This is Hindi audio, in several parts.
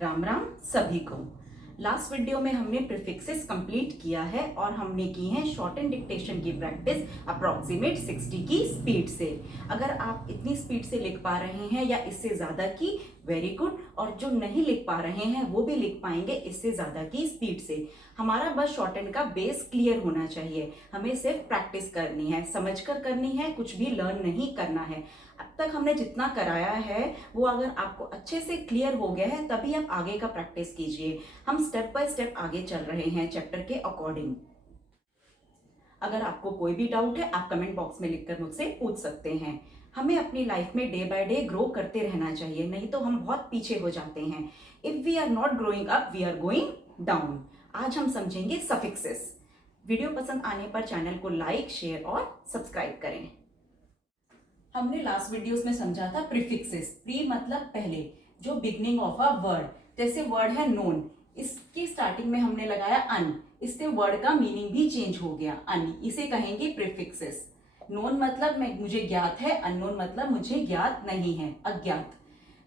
राम राम सभी को। लास्ट वीडियो में हमने प्रीफिक्सेस कंप्लीट किया है और हमने की है शॉर्ट एंड डिक्टेशन की प्रैक्टिस अप्रॉक्सीमेट 60 की स्पीड से। अगर आप इतनी स्पीड से लिख पा रहे हैं या इससे ज़्यादा की, वेरी गुड। और जो नहीं लिख पा रहे हैं वो भी लिख पाएंगे इससे ज़्यादा की स्पीड से। हमारा बस शॉर्ट एंड का बेस क्लियर होना चाहिए। हमें सिर्फ प्रैक्टिस करनी है, समझकर करनी है, कुछ भी लर्न नहीं करना है। अब तक हमने जितना कराया है वो अगर आपको अच्छे से क्लियर हो गया है तभी आप आगे का प्रैक्टिस कीजिए। हम स्टेप बाय स्टेप आगे चल रहे हैं चैप्टर के अकॉर्डिंग। अगर आपको कोई भी डाउट है आप कमेंट बॉक्स में लिखकर मुझसे पूछ सकते हैं। हमें अपनी लाइफ में डे बाय डे ग्रो करते रहना चाहिए, नहीं तो हम बहुत पीछे हो जाते हैं। If we are not growing up we are going down. आज हम समझेंगे सफिक्सेस। वीडियो पसंद आने पर चैनल को लाइक, शेयर और सब्सक्राइब करें। हमने लास्ट वीडियोस में समझा था प्रीफिक्सेस। प्री मतलब पहले, जो बिगनिंग ऑफ अ वर्ड। जैसे वर्ड है नोन, इसकी स्टार्टिंग में हमने लगाया अन, इससे वर्ड का मीनिंग भी चेंज हो गया अन, इसे कहेंगे प्रीफिक्सेस। नोन मतलब मुझे ज्ञात है, अननोन मतलब मुझे ज्ञात नहीं है, अज्ञात।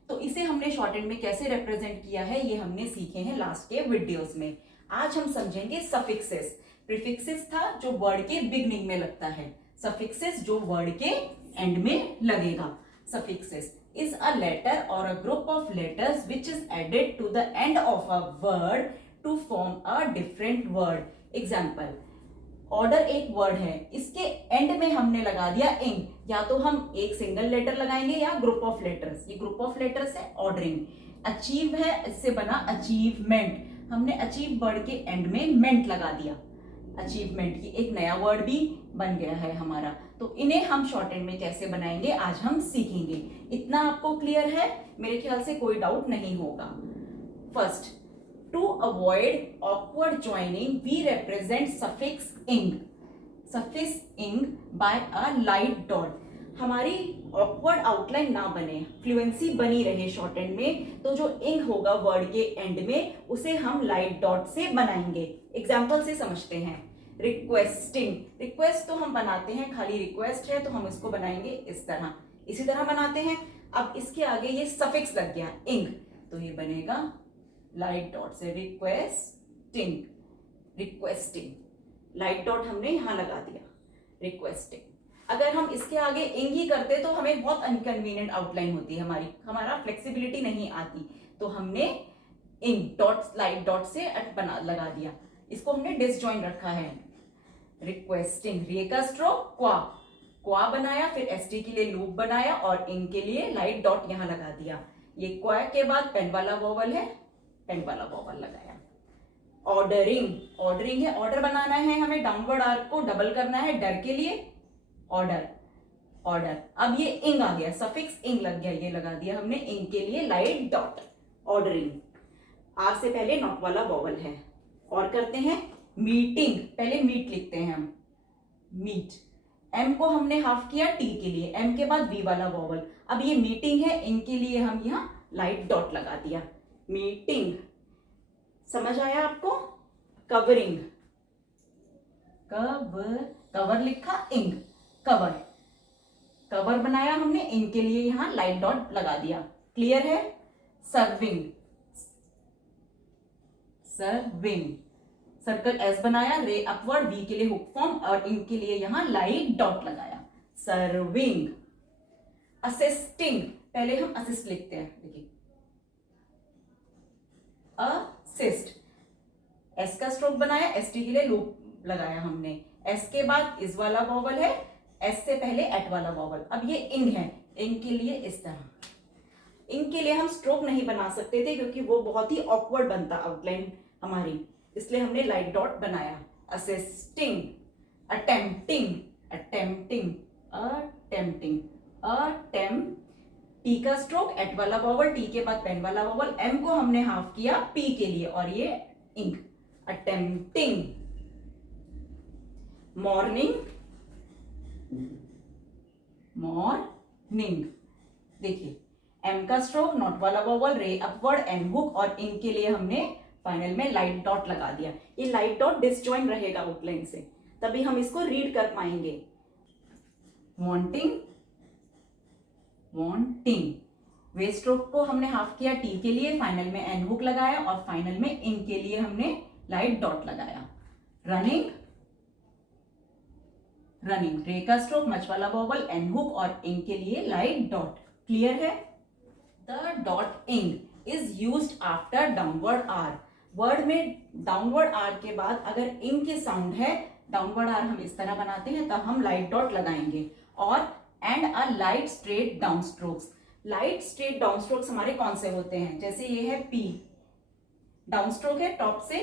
तो इसे हमने शॉर्ट एंड में कैसे रिप्रेजेंट किया है ये हमने सीखे हैं लास्ट के वीडियोस में। आज हम समझेंगे सफिक्सेस। प्रीफिक्सेस था जो वर्ड के बिगनिंग में लगता है, सफिक्सेस जो वर्ड के एंड में लगेगा। Suffixes is a letter or a group of letters which is added to the end of a word to form a different word. Example, order एक वर्ड है, इसके एंड में हमने लगा दिया इंग। या तो हम एक सिंगल लेटर लगाएंगे या ग्रुप ऑफ लेटर्स। ये ग्रुप ऑफ लेटर्स है ऑर्डरिंग। अचीव है, इससे बना अचीवमेंट, हमने अचीव वर्ड के एंड में मेंट लगा दिया। अचीवमेंट की एक नया वर्ड भी बन गया है हमारा। तो इन्हें हम शॉर्ट एंड में कैसे बनाएंगे आज हम सीखेंगे। इतना आपको क्लियर है? मेरे ख्याल से कोई डाउट नहीं होगा। First, to avoid awkward joining we represent suffix ing. Suffix ing by a light dot. हमारी ऑकवर्ड आउटलाइन ना बने, फ्लुएंसी बनी रहे शॉर्ट एंड में, तो जो इंग होगा वर्ड के एंड में उसे हम लाइट डॉट से बनाएंगे। एग्जाम्पल से समझते हैं। रिक्वेस्टिंग, रिक्वेस्ट तो हम बनाते हैं, खाली रिक्वेस्ट है तो हम इसको बनाएंगे इस तरह, इसी तरह बनाते हैं। अब इसके आगे ये सफिक्स लग गया इंग, तो ये बनेगा लाइट डॉट से रिक्वेस्टिंग। रिक्वेस्टिंग, लाइट डॉट हमने यहां लगा दिया, रिक्वेस्टिंग। अगर हम इसके आगे इंग ही करते तो हमें बहुत अनकन्वीनियंट आउटलाइन होती है, हमारा फ्लेक्सिबिलिटी नहीं आती। तो हमने इंग डॉट लाइट डॉट से बना लगा दिया, इसको हमने डिसजॉइन रखा है। रिक्वेस्टिंग, रे का स्ट्रोक क्वा, क्वा बनाया, फिर एसटी के लिए लूप बनाया और इंग के लिए लाइट डॉट यहां लगा दिया। ये क्वा के बाद पेन वाला वोवल है, पेन वाला वोवल लगाया। ऑर्डरिंग, ऑर्डरिंग है, ऑर्डर बनाना है हमें, डाउनवर्ड आर्क को डबल करना है डर के लिए, ऑर्डर ऑर्डर। अब ये इंग आ गया, सफिक्स इंग लग गया, ये लगा दिया हमने इंग के लिए लाइट डॉट। ऑर्डरिंग, आर से पहले नॉट वाला वोवल है। और करते हैं मीटिंग, पहले मीट लिखते हैं हम, मीट। एम को हमने हाफ किया टी के लिए, एम के बाद वी वाला वोवल। अब ये मीटिंग है, इनके लिए हम यहाँ लाइट डॉट लगा दिया, मीटिंग। समझ आया आपको? कवरिंग, कवर, कवर लिखा इंग, कवर, कवर बनाया हमने, इनके लिए यहां लाइट डॉट लगा दिया। क्लियर है? सर्विंग, सर्विंग, सर्कल एस बनाया, रे अपवर्ड, वी के लिए हुक फॉर्म और इनके लिए यहां लाइट डॉट लगाया, सर्विंग। असिस्टिंग, पहले हम असिस्ट लिखते हैं, देखिए असिस्ट, एस का स्ट्रोक बनाया, एस टी के लिए लूप लगाया हमने, एस के बाद इस वाला वॉवल है, एस से पहले एट वाला वॉवल। अब ये इंग है, इंग के लिए इस तरह। इंग के लिए हम स्ट्रोक नहीं बना सकते थे क्योंकि वो बहुत ही ऑकवर्ड बनता आउटलाइन हमारी, इसलिए हमने लाइट डॉट बनाया। Assisting, attempting, attempting, attempting, attempt, T का स्ट्रोक, एट वाला वॉवल, टी के बाद पेन वाला वॉवल, एम को हमने हाफ किया पी के लिए और ये इंग, अटेम्प्टिंग। मॉर्निंग, मॉर्निंग, देखिए एम का स्ट्रोक, नॉट वाला वोवल, रे अपवर्ड, एम हुक और इंग के लिए हमने फाइनल में लाइट डॉट लगा दिया। ये लाइट डॉट डिसजॉइन रहेगा आउटलाइन से, तभी हम इसको रीड कर पाएंगे। वांटिंग, वांटिंग, वे स्ट्रोक को हमने हाफ किया टी के लिए, फाइनल में एन हुक लगाया और फाइनल में इंक के लिए हमने लाइट डॉट लगाया। रनिंग, रनिंग रे का स्ट्रोक, मच वाला वॉवल, एन हुक और इंक के लिए लाइट डॉट। क्लियर है? The dot ing is used after downward R. Word में डाउनवर्ड आर के बाद अगर इंक के साउंड है, डाउनवर्ड आर हम इस तरह बनाते हैं, तब हम लाइट डॉट लगाएंगे। और and a light straight down strokes. Light straight down strokes हमारे कौन से होते हैं? जैसे ये है पी, डाउन स्ट्रोक है, टॉप से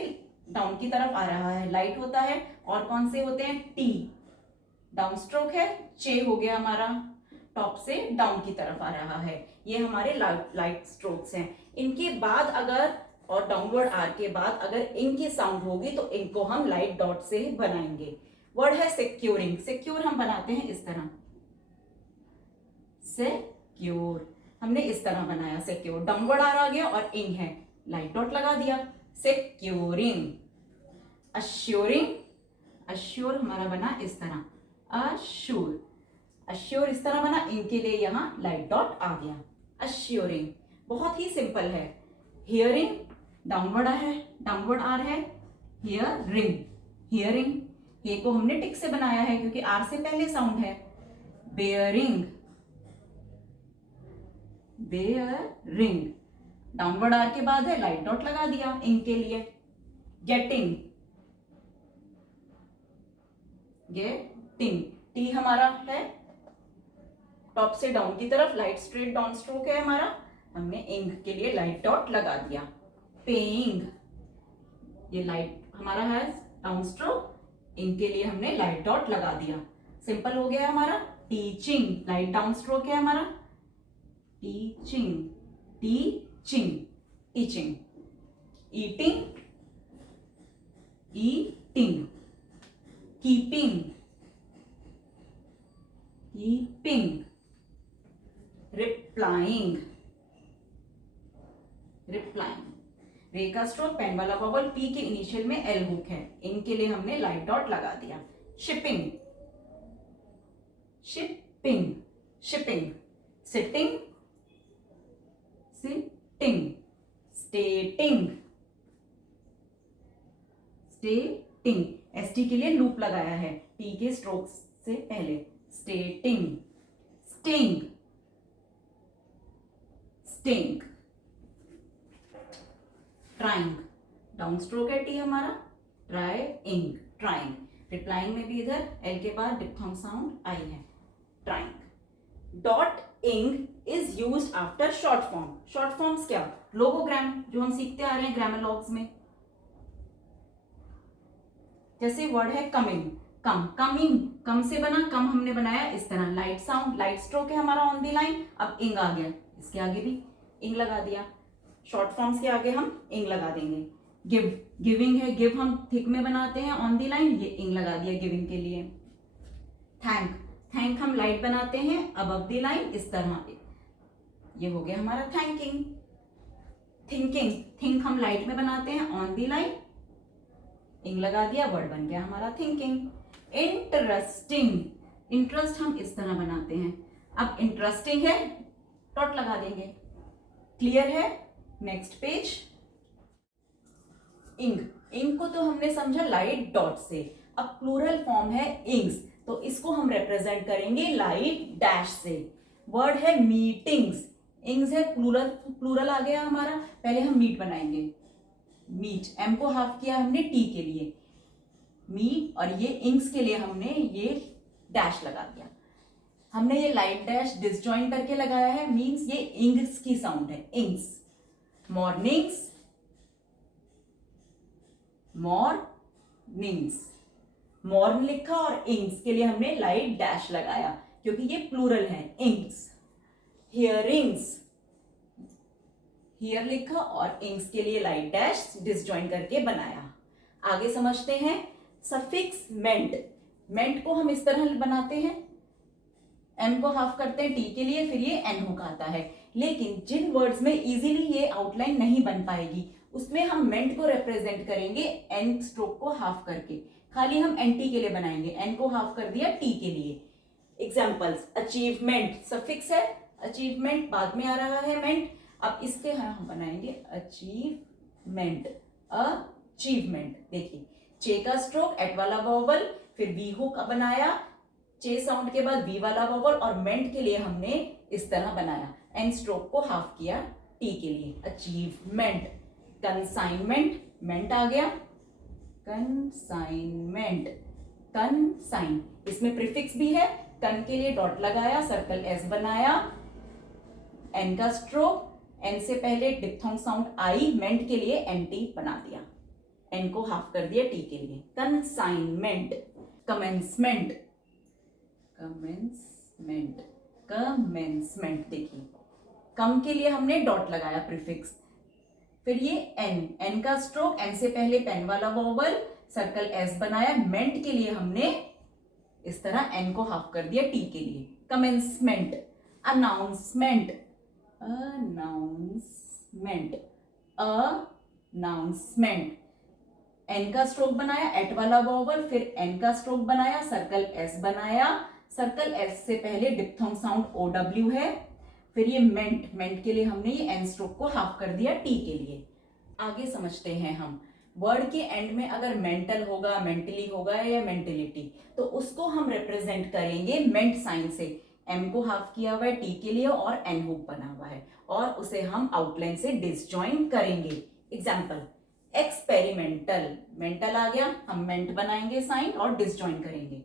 डाउन की तरफ आ रहा है, लाइट होता है। और कौन से होते हैं? टी, डाउन स्ट्रोक है, चे हो गया हमारा, टॉप से डाउन की तरफ आ रहा है। ये हमारे लाइट स्ट्रोक्स हैं। इनके बाद अगर, और डाउनवर्ड आर के बाद अगर इंक की साउंड होगी तो इनको हम लाइट डॉट से ही बनाएंगे। वर्ड है सिक्योरिंग। सिक्योर हम बनाते हैं इस तरह, सिक्योर हमने इस तरह बनाया, सिक्योर। डाउनवर्ड आर आ गया और इंक है, लाइट डॉट लगा दिया, सिक्योरिंग। अश्योरिंग, अश्योर हमारा बना इस तरह, अश्योर, अश्योर इस तरह बना, इनके लिए यहां लाइट डॉट आ गया, अश्योरिंग। बहुत ही सिंपल है। हियरिंग, डाउनवर्ड है, डाउनवर्ड आर है, हियरिंग, हियरिंग, ये को हमने टिक से बनाया है क्योंकि आर से पहले साउंड है। बेयरिंग, बेयरिंग, डाउनवर्ड आर के बाद है, लाइट डॉट लगा दिया इनके लिए। गेटिंग, गेटिंग, टी हमारा है, टॉप से डाउन की तरफ, लाइट स्ट्रेट डाउन स्ट्रोक है हमारा, हमने इंक के लिए लाइट डॉट लगा दिया। पेइंग, ये लाइट हमारा है डाउन स्ट्रोक, इंक के लिए हमने लाइट डॉट लगा दिया, सिंपल हो गया हमारा। टीचिंग, लाइट डाउन स्ट्रोक है हमारा, teaching, teaching, teaching. Eating, eating. Keeping, keeping. Replying, replying, रे का स्ट्रोक, पेन वाला बबल, पी के इनिशियल में एल हुक है, इनके लिए हमने लाइट डॉट लगा दिया। Shipping, shipping, shipping. Sitting, sitting. स्टेटिंग, स्टेटिंग, ST के लिए लूप लगाया है टी के स्ट्रोक से पहले, स्टेटिंग। Sting, sting. Trying, down stroke है टी हमारा, ट्राइंग, ट्राइंग। रिप्लाइंग में भी इधर एल के बाद डिप्थोंग साउंड आई है, trying. Dot ing is used after short form. Short forms क्या? लोगोग्राम, जो हम सीखते आ रहे हैं ग्रामर लॉग्स में। जैसे वर्ड है कमिंग, कम, कमिंग, कम से बना, कम हमने बनाया इस तरह, लाइट साउंड, लाइट स्ट्रोक है हमारा ऑन दी लाइन, अब इंग आ गया, इसके आगे भी इंग लगा दिया। शॉर्ट फॉर्म्स के आगे हम इंग लगा देंगे। गिव, गिविंग है, गिव हम थिक में बनाते हैं ऑन दी लाइन, ये इंग लगा दिया गिविंग के लिए। थैंक, थैंक हम लाइट बनाते हैं अबव दी लाइन इस तरह, ये हो गया हमारा थैंकिंग। थिंकिंग, थिंक हम लाइट में बनाते हैं ऑन दी लाइन, इंग लगा दिया, वर्ड बन गया हमारा थिंकिंग। इंटरेस्टिंग, इंटरेस्ट हम इस तरह बनाते हैं, अब इंटरेस्टिंग है, डॉट लगा देंगे। क्लियर है? Next page. इंग, इंग को तो हमने समझा लाइट डॉट से, अब प्लूरल फॉर्म है इंग्स, तो इसको हम रिप्रेजेंट करेंगे लाइट डैश से। वर्ड है मीटिंग्स, इंग्स है, प्लूरल, प्लूरल आ गया हमारा, पहले हम मीट बनाएंगे, मीट, एम को हाफ किया हमने टी के लिए, मीट, और ये इंग्स के लिए हमने ये डैश लगा दिया। हमने ये लाइट डैश डिसजॉइन करके लगाया है, मींस ये इंग्स की साउंड है, इंग्स। मॉर्निंग्स, मॉर्निंग्स, मॉर्न लिखा और इंग्स के लिए हमने लाइट डैश लगाया क्योंकि ये प्लूरल है, इंग्स। हियरिंग्स, हियर लिखा और इंग्स के लिए लाइट डैश डिसजॉइन करके बनाया। आगे समझते हैं सफिक्स मेंट। मेंट को हम इस तरह बनाते हैं, एम को हाफ करते हैं टी के लिए, फिर ये एन हुक आता है, लेकिन जिन वर्ड्स में इजीली ये आउटलाइन नहीं बन पाएगी उसमें हम मेंट को रिप्रेजेंट करेंगे एन स्ट्रोक को हाफ करके, खाली हम एन टी के लिए बनाएंगे, एन को हाफ कर दिया टी के लिए। एग्जाम्पल्स, अचीवमेंट, सफिक्स है, अचीवमेंट बाद में आ रहा है मेंट। अब इसके हम बनाएंगे अचीवमेंट, अचीवमेंट। देखिए चे का स्ट्रोक एट वाला वोवल, फिर वी हुक बनाया, चे साउंड के बाद वी वाला वोवल, और मेंट के लिए हमने इस तरह बनाया, एन स्ट्रोक को हाफ किया टी के लिए, अचीवमेंट। कंसाइनमेंट, मेंट आ गया, कंसाइनमेंट, कंसाइन, इसमें प्रीफिक्स भी है, कन के लिए डॉट लगाया, सर्कल एस बनाया, एन का स्ट्रोक, एन से पहले डिप्थोंग साउंड आई, मेंट के लिए एन टी बना दिया, एन को हाफ कर दिया टी के लिए, कंसाइनमेंट। Commencement, commencement, commencement. देखिए कम के लिए हमने डॉट लगाया प्रीफिक्स, फिर ये एन, एन का स्ट्रोक, एन से पहले पेन वाला वोवल, सर्कल एस बनाया, मेंट के लिए हमने इस तरह एन को हाफ कर दिया टी के लिए, commencement. Announcement, announcement, announcement, N का स्ट्रोक बनाया, एट वाला वोवल, फिर एन का स्ट्रोक बनाया, सर्कल एस बनाया, सर्कल एस से पहले डिप्थोंग साउंड ओ डब्ल्यू है, फिर ये मेंट, मेंट के लिए हमने ये एन स्ट्रोक को हाफ कर दिया टी के लिए। आगे समझते हैं हम, वर्ड के एंड में अगर मेंटल होगा, मेंटली होगा या मेंटलिटी, तो उसको हम रिप्रेजेंट करेंगे मेंट साइन से, एम को हाफ किया हुआ है टी के लिए और एन हुक बना हुआ है, और उसे हम आउटलाइन से डिसजॉइन करेंगे। एग्जाम्पल, एक्सपेरिमेंटल, मेंटल आ गया, हम मेंट बनाएंगे साइन और डिसजॉइन करेंगे,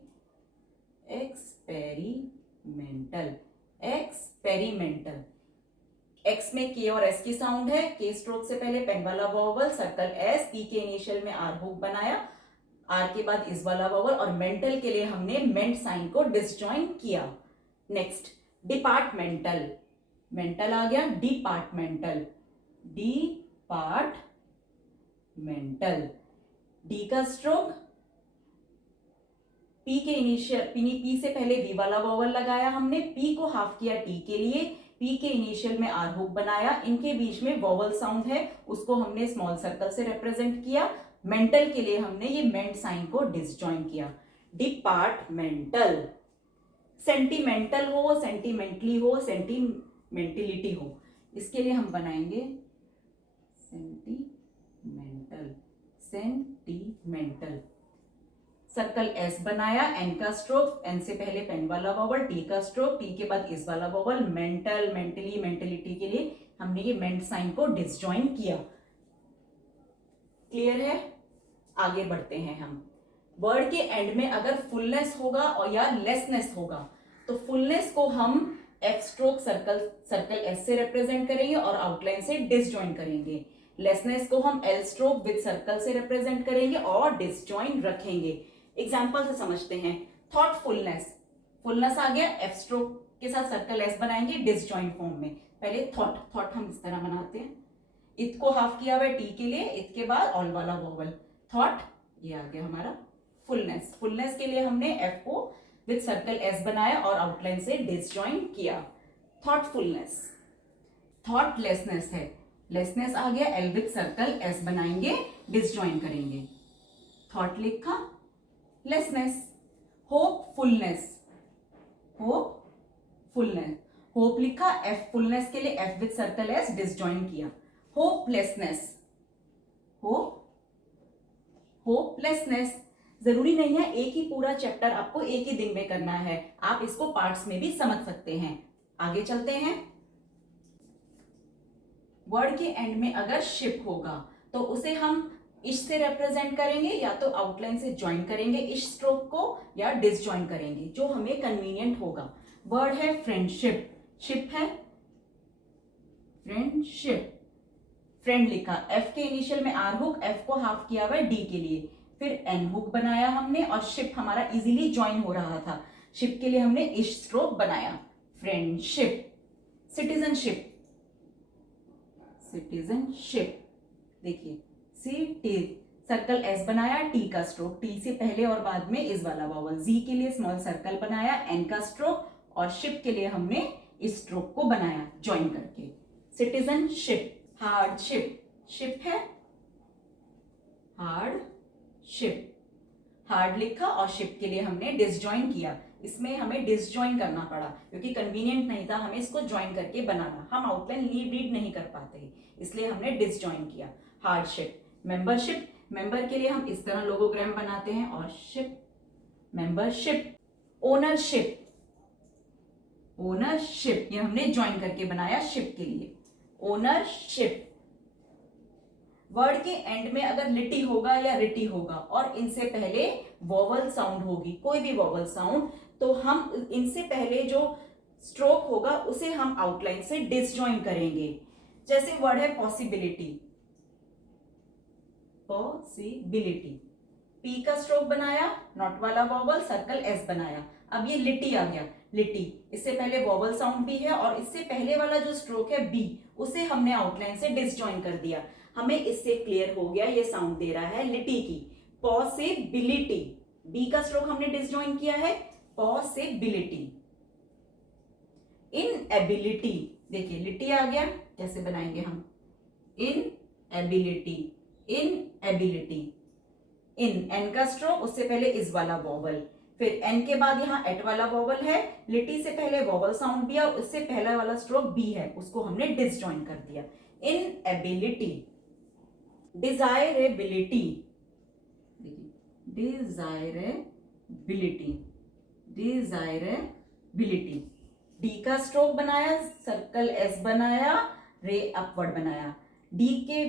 एक्सपेरिमेंटल, एक्सपेरिमेंटल। एक्स में के और एस की साउंड है, के स्ट्रोक से पहले पेन वाला वोवल, सर्कल एस, पी के इनिशियल में आर हुक बनाया, आर के बाद इस वाला वोवल, और मेंटल के लिए हमने मेंट साइन को डिसजॉइन किया। नेक्स्ट, डिपार्टमेंटल, मेंटल आ गया, डिपार्टमेंटल, डिपार्टमेंटल, डी का स्ट्रोक, पी के इनिशियल, पी से पहले वी वाला वोवल लगाया हमने, पी को हाफ किया टी के लिए, पी के इनिशियल में आर हुक बनाया, इनके बीच में वोवल साउंड है, उसको हमने स्मॉल सर्कल से रिप्रेजेंट किया। मेंटल के लिए हमने ये मेंट साइन को डिसजॉइन किया, डिपार्टमेंटल। सेंटिमेंटल हो, सेंटिमेंटली हो, सेंटिमेंटलिटी हो, इसके लिए हम बनाएंगे सेंटिमेंटल, सेंटिमेंटल। सर्कल एस बनाया, एन का स्ट्रोक, एन से पहले पेन वाला वोवल, टी का स्ट्रोक, टी के बाद इस वाला वोवल, मेंटल, मेंटली, मेंटलिटी के लिए हमने ये मेंट साइन को डिसजॉइन किया। क्लियर है? आगे बढ़ते हैं हम। वर्ड के एंड में अगर फुलनेस होगा और या लेसनेस होगा, तो फुलनेस को हम एफ स्ट्रोक सर्कल एस से रिप्रेजेंट करेंगे और आउटलाइन से डिसजॉइन करेंगे। लेसनेस को हम एल स्ट्रोक विद सर्कल से रिप्रेजेंट करेंगे और डिसजॉइन रखेंगे। एग्जाम्पल से समझते हैं। थॉटफुलनेस, फुलनेस आ गया, एफ स्ट्रोक के साथ सर्कल एस बनाएंगे डिसजॉइन फॉर्म में। पहले थॉट, थॉट हम इस तरह बनाते हैं, इत को हाफ किया हुआ टी के लिए, इत के बाद ऑल वाला वोवल, थॉट, ये आ गया हमारा फुलनेस। फुलनेस के लिए हमने एफ को विद सर्कल एस बनाया और आउटलाइन से डिसजॉइन किया। थॉटफुलनेस। थॉटलेसनेस है, लेसनेस आ गया, एल विद सर्कल एस बनाएंगे, डिसजॉइन करेंगे, थॉट लिखा, लेसनेस। होपफुलनेस, होपफुलनेस, होप लिखा, एफ फुलनेस के लिए F with circle S disjoin किया। Hopelessness, hopelessness. जरूरी नहीं है एक ही पूरा चैप्टर आपको एक ही दिन में करना है, आप इसको पार्ट्स में भी समझ सकते हैं। आगे चलते हैं। वर्ड के एंड में अगर शिप होगा तो उसे हम इश से रिप्रेजेंट करेंगे, या तो आउटलाइन से ज्वाइन करेंगे इश स्ट्रोक को, या डिसजॉइन करेंगे, जो हमें कन्वीनियंट होगा। वर्ड है फ्रेंडशिप, शिप है फ्रेंडशिप, फ्रेंड लिखा, एफ के इनिशियल में आर हुक, एफ को हाफ किया हुआ डी के लिए, फिर एन हुक बनाया हमने, और शिप हमारा इजीली ज्वाइन हो रहा था, शिप के लिए हमने इश स्ट्रोक बनाया, फ्रेंडशिप। सिटीजनशिप, सिटीजनशिप, देखिए सिटी, सर्कल एस बनाया, टी का स्ट्रोक, टी से पहले और बाद में इस वाला वोवल, जी के लिए स्मॉल सर्कल बनाया, एन का स्ट्रोक, और शिप के लिए हमने इस स्ट्रोक को बनाया ज्वाइन करके, सिटीजनशिप। हार्डशिप, शिप है हार्डशिप, हार्ड लिखा और शिप के लिए हमने डिसजॉइन किया, इसमें हमें डिसजॉइन करना पड़ा क्योंकि कन्वीनियंट नहीं था हमें इसको ज्वाइन करके बनाना, हम आउटलाइन रीड नहीं कर पाते, इसलिए हमने डिसजॉइन किया। हार्डशिप, मेंबरशिप, मेंबर के लिए हम इस तरह लोगोग्राम बनाते हैं और शिप, मेंबरशिप। ओनरशिप, ओनरशिप ये हमने ज्वाइन करके बनाया शिप के लिए, ओनरशिप। वर्ड के एंड में अगर लिटी होगा या रिटी होगा और इनसे पहले वोवल साउंड होगी, कोई भी वोवल साउंड, तो हम इनसे पहले जो स्ट्रोक होगा उसे हम आउटलाइन से डिसजॉइन करेंगे। जैसे वर्ड है पॉसिबिलिटी, पॉसिबिलिटी, पी का स्ट्रोक बनाया, नॉट वाला वोवल, सर्कल एस बनाया। अब ये लिटी आ गया, लिटी, इससे पहले वोवल साउंड भी है और इससे पहले वाला जो स्ट्रोक है बी, उसे हमने आउटलाइन से डिसजॉइन कर दिया। हमें इससे क्लियर हो गया ये साउंड दे रहा है लिटी की, पॉसिबिलिटी। बी का स्ट्रोक हमने डिसजॉइन किया है, पॉसिबिलिटी। इनएबिलिटी, देखिए लिटी आ गया, कैसे बनाएंगे हम, इनएबिलिटी, इनएबिलिटी। इन, एन का स्ट्रोक, उससे पहले इस वाला वोवल, फिर एन के बाद यहाँ एट वाला वोवल है, लिटी से पहले वोवल साउंड भी है, उससे पहला वाला स्ट्रोक बी है, उसको हमने डिसजॉइन कर दिया। इनएबिलिटी। डिजायरेबिलिटी, देखिए डिजायरेबिलिटी, डिजायरेबिलिटी। डी का स्ट्रोक बनाया, सर्कल एस बनाया, रे अपवर्ड बनाया। डी के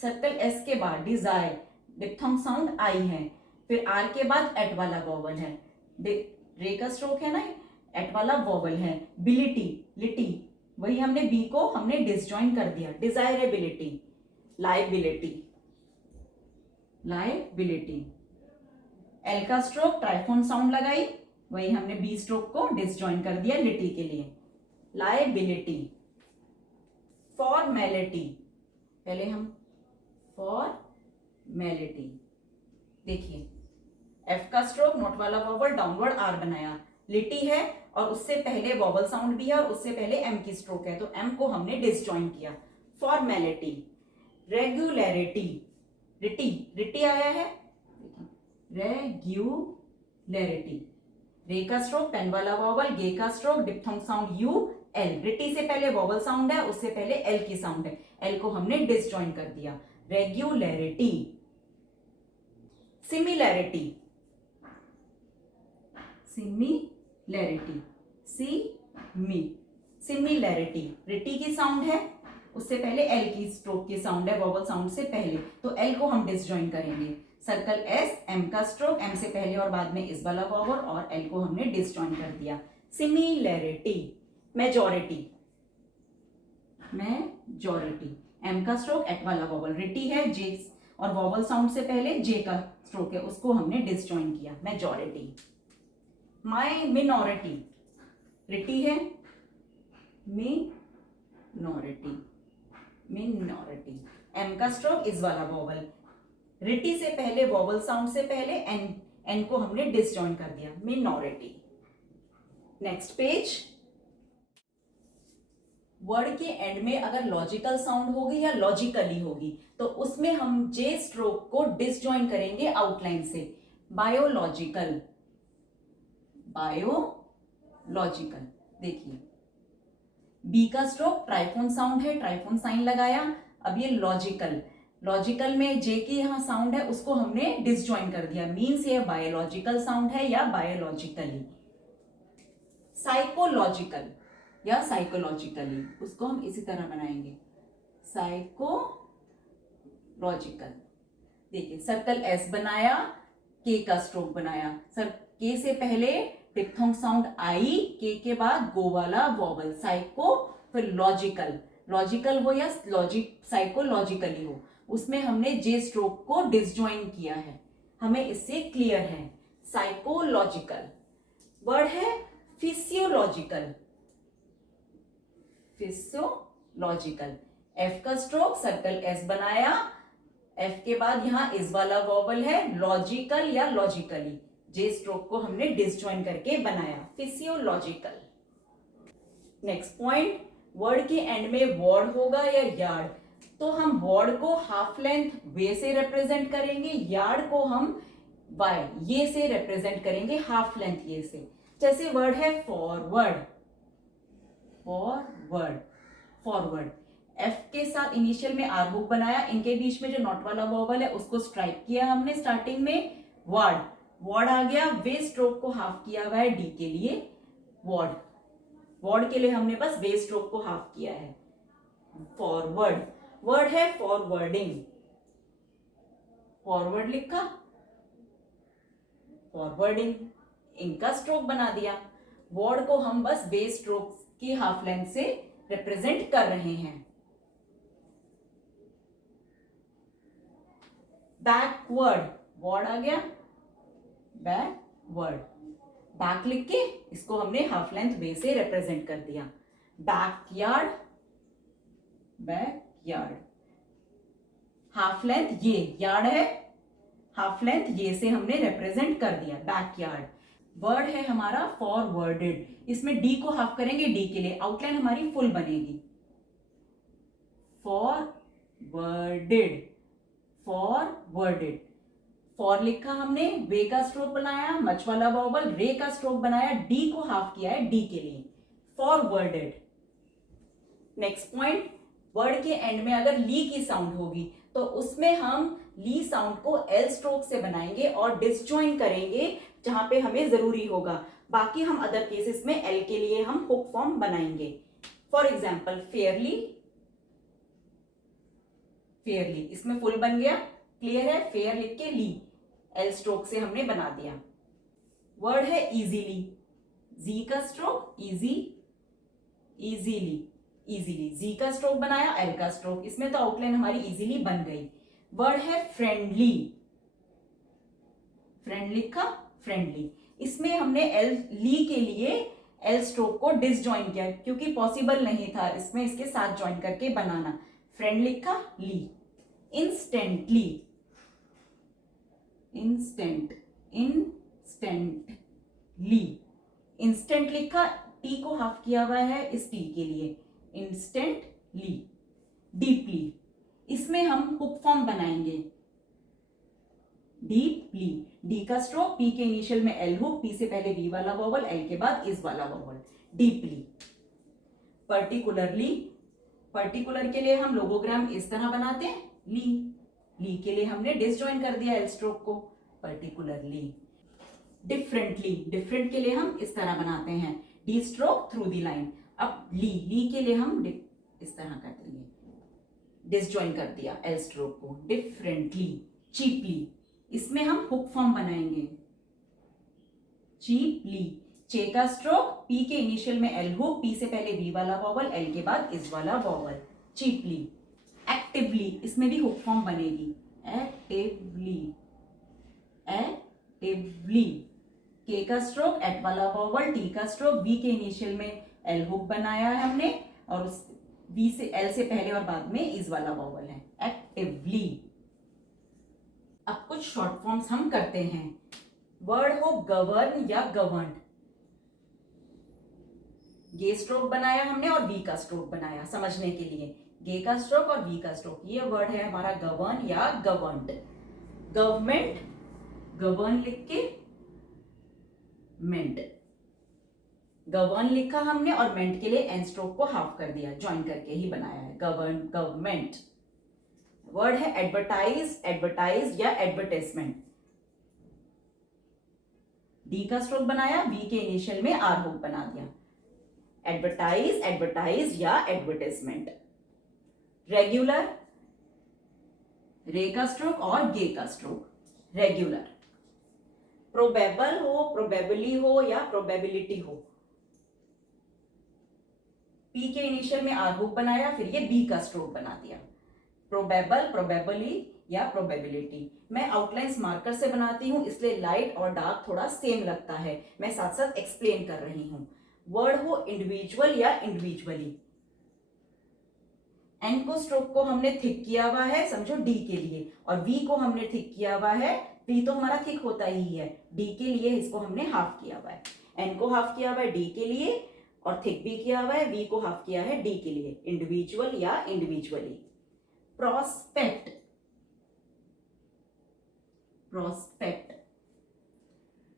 सर्कल एस के बाद डिजायर, डिप्थोंग साउंड आई है, फिर आर के बाद एट वाला वोवल है, रे का स्ट्रोक है ना, एट वाला वोवल है। बिलिटी, लिटी, वही हमने बी को हमने डिसजॉइन कर दिया। डिजायरेबिलिटी। Liability, liability. एल का स्ट्रोक, ट्राइफोन साउंड लगाई, वही हमने बी स्ट्रोक को डिसजॉइन कर दिया लिटी के लिए। लाइबिलिटी। फॉर्मेलिटी, पहले हम फॉर्मेलिटी, देखिए एफ का स्ट्रोक, नोट वाला वोवल, डाउनवर्ड आर बनाया, लिटी है और उससे पहले वोवल साउंड भी है और उससे पहले एम की स्ट्रोक है, तो एम को हमने डिसजॉइन किया। फॉर्मेलिटी। रेगुलरिटी, रिटी, रिटी आया है, रेगुलरिटी। रे का स्ट्रोक, पेन वाला वोवल, गे का stroke, diphthong sound U, L, rity से पहले वोवल साउंड है, उससे पहले एल की साउंड है, एल को हमने डिसजॉइन कर दिया। रेगुलरिटी। सिमिलैरिटी, सिमिलैरिटी, सी मी, सिमिलैरिटी। रिटी की साउंड है, उससे पहले एल की स्ट्रोक की साउंड है, वोवल साउंड से पहले, तो एल को हम डिसजॉइन करेंगे। सर्कल एस, एम का स्ट्रोक, एम से पहले और बाद में इस वाला वोवल, और एल को हमने डिसजॉइन कर दिया। सिमिलैरिटी। मेजॉरिटी, मेजॉरिटी, एम का स्ट्रोक, एट वाला वोवल, रिटी है, जे और वोवल साउंड से पहले जे का स्ट्रोक है, उसको हमने डिसजॉइन किया। मेजॉरिटी। मिनॉरिटी, रिटी है, मिनॉरिटी, मिनॉरिटी। एम का स्ट्रोक, इस वाला वोवल, रिटी से पहले वोवल साउंड से पहले एन को हमने डिसजॉइन कर दिया। मिनॉरिटी। Next page. वर्ड के एंड में अगर लॉजिकल साउंड होगी या लॉजिकली होगी तो उसमें हम जे स्ट्रोक को डिसजॉइन करेंगे आउटलाइन से। बायोलॉजिकल, बायोलॉजिकल, देखिए बी का स्ट्रोक, ट्राइफोन साउंड है, ट्राइफोन साइन लगाया। अब ये लॉजिकल, लॉजिकल में जे की यहाँ साउंड है, उसको हमने डिसजॉइन कर दिया, मीन्स ये बायोलॉजिकल साउंड है या बायोलॉजिकली। साइकोलॉजिकल या साइकोलॉजिकली, उसको हम इसी तरह बनाएंगे, साइकोलॉजिकल। देखिए सर्कल एस बनाया, के का स्ट्रोक बनाया, सर के से पहले डिप्थोंग साउंड आई, के बाद गो वाला वोवल, साइको, फिर लॉजिकल, लॉजिकल हो या साइकोलॉजिकली हो, उसमें हमने जे स्ट्रोक को डिसजॉइन किया है, हमें इससे क्लियर है। साइकोलॉजिकल। वर्ड है फिजियोलॉजिकल, फिजियोलॉजिकल। एफ का स्ट्रोक, सर्कल एस बनाया, एफ के बाद यहां इस वाला वोवल है, लॉजिकल या लॉजिकली, जे स्ट्रोक को हमने डिसजॉइन करके बनाया। फिजियोलॉजिकल। नेक्स्ट पॉइंट, वर्ड के एंड में वर्ड होगा या यार्ड, तो हम वर्ड को हाफ लेंथ वे से रिप्रेजेंट करेंगे, यार्ड को हम बाय ये से रिप्रेजेंट करेंगे, हाफ लेंथ ये से। जैसे वर्ड है फॉरवर्ड, फॉरवर्ड, फॉरवर्ड, एफ के साथ इनिशियल में आर हुक बनाया, इनके बीच में जो नॉट वाला वॉवल है उसको स्ट्राइक किया हमने स्टार्टिंग में, वर्ड, वर्ड आ गया, वे स्ट्रोक को हाफ किया हुआ है डी के लिए, वर्ड, वर्ड के लिए हमने बस वे स्ट्रोक को हाफ किया है, फॉरवर्ड, वर्ड है फॉरवर्डिंग, फॉरवर्ड लिखा, फॉरवर्डिंग, इनका स्ट्रोक बना दिया, वर्ड को हम बस वे स्ट्रोक की हाफ लेंथ से रिप्रेजेंट कर रहे हैं। बैकवर्ड, वर्ड आ गया, बैकवर्ड, बैक लिख के इसको हमने हाफ लेंथ वे से रिप्रेजेंट कर दिया। बैकयार्ड, बैकयार्ड, हाफ लेंथ ये यार्ड है, हाफ लेंथ ये से हमने रिप्रेजेंट कर दिया, बैकयार्ड। वर्ड है हमारा फॉरवर्डेड, इसमें डी को हाफ करेंगे डी के लिए, आउटलाइन हमारी फुल बनेगी, फॉरवर्डेड, फॉरवर्डेड, फॉर लिखा हमने, वे का स्ट्रोक बनाया, मच वाला वॉवल, रे का स्ट्रोक बनाया, डी को हाफ किया है डी के लिए, फॉरवर्डेड। नेक्स्ट पॉइंट, वर्ड के एंड में अगर ली की साउंड होगी तो उसमें हम ली साउंड को एल स्ट्रोक से बनाएंगे और डिसजॉइन करेंगे जहां पे हमें जरूरी होगा, बाकी हम अदर केसेस में एल के लिए हम हुक फॉर्म बनाएंगे। फॉर एग्जाम्पल फेयरली, फेयरली, इसमें फुल बन गया, क्लियर है, फेयर लिख के ली, एल स्ट्रोक से हमने बना दिया। वर्ड है इजीली, जी का स्ट्रोक, इजी, इजीली, इजीली, जी का स्ट्रोक बनाया, एल का स्ट्रोक, इसमें तो आउटलाइन हमारी इजीली बन गई। वर्ड है फ्रेंडली, फ्रेंड लिखा, फ्रेंडली, इसमें हमने एल ली के लिए एल स्ट्रोक को डिसजॉइन किया क्योंकि पॉसिबल नहीं था इसमें इसके साथ ज्वाइन करके बनाना, फ्रेंड लिखा, ली। इंस्टेंटली, इंस्टेंट, इंस्टेंटली, इंस्टेंट लिखा, टी को हाफ किया हुआ है इस टी के लिए, इंस्टेंटली। डीपली, इसमें हम हुक फॉर्म बनाएंगे, डीपली, डी का स्ट्रोक, पी के इनिशियल में एल हुक, पी से पहले वी वाला वॉवल, एल के बाद इस वाला वॉवल, डीपली। पर्टिकुलरली, पर्टिकुलर के लिए हम लोगोग्राम इस तरह बनाते हैं, ली, ली के लिए हमने डिसजॉइन कर दिया एल स्ट्रोक को, पर्टिकुलरली। डिफरेंटली, डिफरेंट के लिए हम इस तरह बनाते हैं, D stroke through the line. अब ली, ली के लिए हम इस तरह कर देंगे, डिसजॉइन कर दिया एल स्ट्रोक को, डिफरेंटली। चीपली, इसमें हम हुक फॉर्म बनाएंगे, चीपली, चे का स्ट्रोक, पी के इनिशियल में एल हुक, पी से पहले वी वाला वॉवल, एल के बाद इस वाला वॉवल, चीपली। एक्टिवली, इसमें भी हुक फॉर्म बनेगी, एक्टिवली, एक्टिवली, के का स्ट्रोक, एट वाला वॉवल, टी का स्ट्रोक, वी के इनिशियल में एल हुक बनाया है हमने और उस वी से एल से पहले और बाद में इस वाला वॉवल है, एक्टिवली। अब कुछ शॉर्ट फॉर्म्स हम करते हैं। वर्ड हो गवर्न या गवर्नड, गे स्ट्रोक बनाया हमने और वी का स्ट्रोक बनाया समझने के लिए, गे का स्ट्रोक और वी का स्ट्रोक, ये वर्ड है हमारा गवर्न या गवर्नड। गवर्नमेंट, गवर्न लिख के मेंट, गवर्न लिखा हमने और मेंट के लिए एन स्ट्रोक को हाफ कर दिया, ज्वाइन करके ही बनाया है, गवर्न, गवर्नमेंट। वर्ड है एडवर्टाइज, एडवर्टाइज या एडवर्टाइजमेंट, डी का स्ट्रोक बनाया, वी के इनिशियल में आर हुक बना दिया, एडवर्टाइज, एडवर्टाइज या एडवर्टाइजमेंट। रेगुलर, रे का स्ट्रोक और गे का स्ट्रोक, रेगुलर। प्रोबेबल हो, प्रोबेबली हो या प्रोबेबिलिटी हो, पी के इनिशियल में आर हुक बनाया, फिर ये बी का स्ट्रोक बना दिया, प्रोबेबल, प्रोबेबली या प्रोबेबिलिटी। मैं आउटलाइंस मार्कर से बनाती हूं इसलिए लाइट और डार्क थोड़ा सेम लगता है, मैं साथ साथ एक्सप्लेन कर रही हूं। वर्ड हो इंडिविजुअल या इंडिविजुअली, एन को स्ट्रोक को हमने थिक किया हुआ है समझो डी के लिए, और वी को हमने थिक किया हुआ है, वी तो हमारा थिक होता ही है, डी के लिए इसको हमने हाफ किया हुआ है, एन को हाफ किया हुआ है डी के लिए और थिक भी किया हुआ है, वी को हाफ किया है डी के लिए, इंडिविजुअल या इंडिविजुअली। प्रोस्पेक्ट, प्रोस्पेक्ट,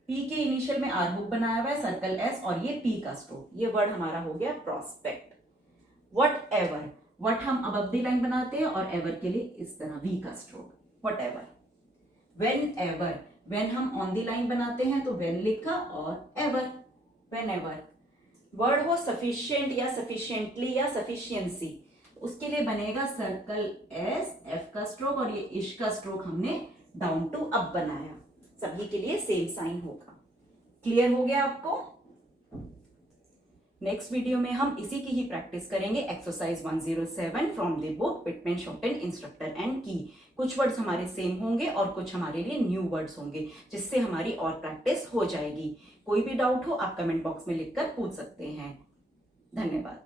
पी के इनिशियल में आर हुक बनाया हुआ है, सर्कल एस, और ये पी का स्ट्रोक। ये वर्ड हमारा हो गया प्रोस्पेक्ट। वट एवर, वट हम अबव द लाइन बनाते हैं और एवर के लिए इस तरह वी का stroke, what ever. When ever, when हम ऑन द लाइन बनाते हैं तो वेन लिखा और एवर, वेन एवर। वर्ड हो सफिशिएंट या सफिशिएंटली या सफिशिएंसी, उसके लिए बनेगा सर्कल एस, एफ का स्ट्रोक, और ये इश का स्ट्रोक हमने डाउन टू अप बनाया। सभी के लिए सेम साइन होगा। क्लियर हो गया आपको? नेक्स्ट वीडियो में हम इसी की ही प्रैक्टिस करेंगे, exercise 107 from the book Pitman, shorten, instructor and की। कुछ वर्ड्स हमारे सेम होंगे और कुछ हमारे लिए न्यू वर्ड्स होंगे, जिससे हमारी और प्रैक्टिस हो जाएगी। कोई भी डाउट हो आप कमेंट बॉक्स में लिखकर पूछ सकते हैं। धन्यवाद।